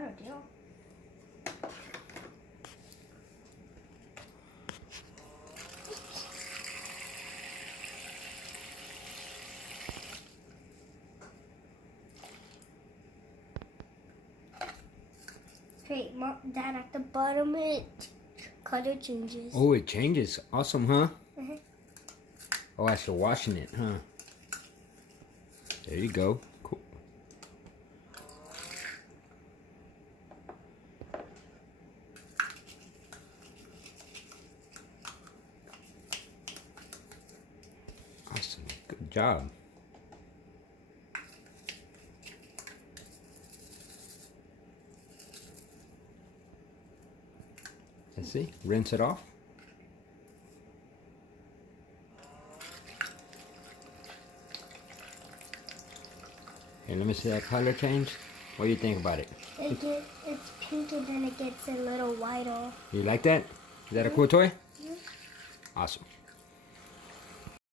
water too. Hey, Mom, Dad, at the bottom it color changes. Oh, it changes. Awesome, huh? Oh, as you're washing it, huh? There you go. Cool. Awesome. Good job. Let's see. Rinse it off. Here, let me see that color change. What do you think about it? It's pink and then it gets a little whiter. You like that? Is that a cool toy? Awesome.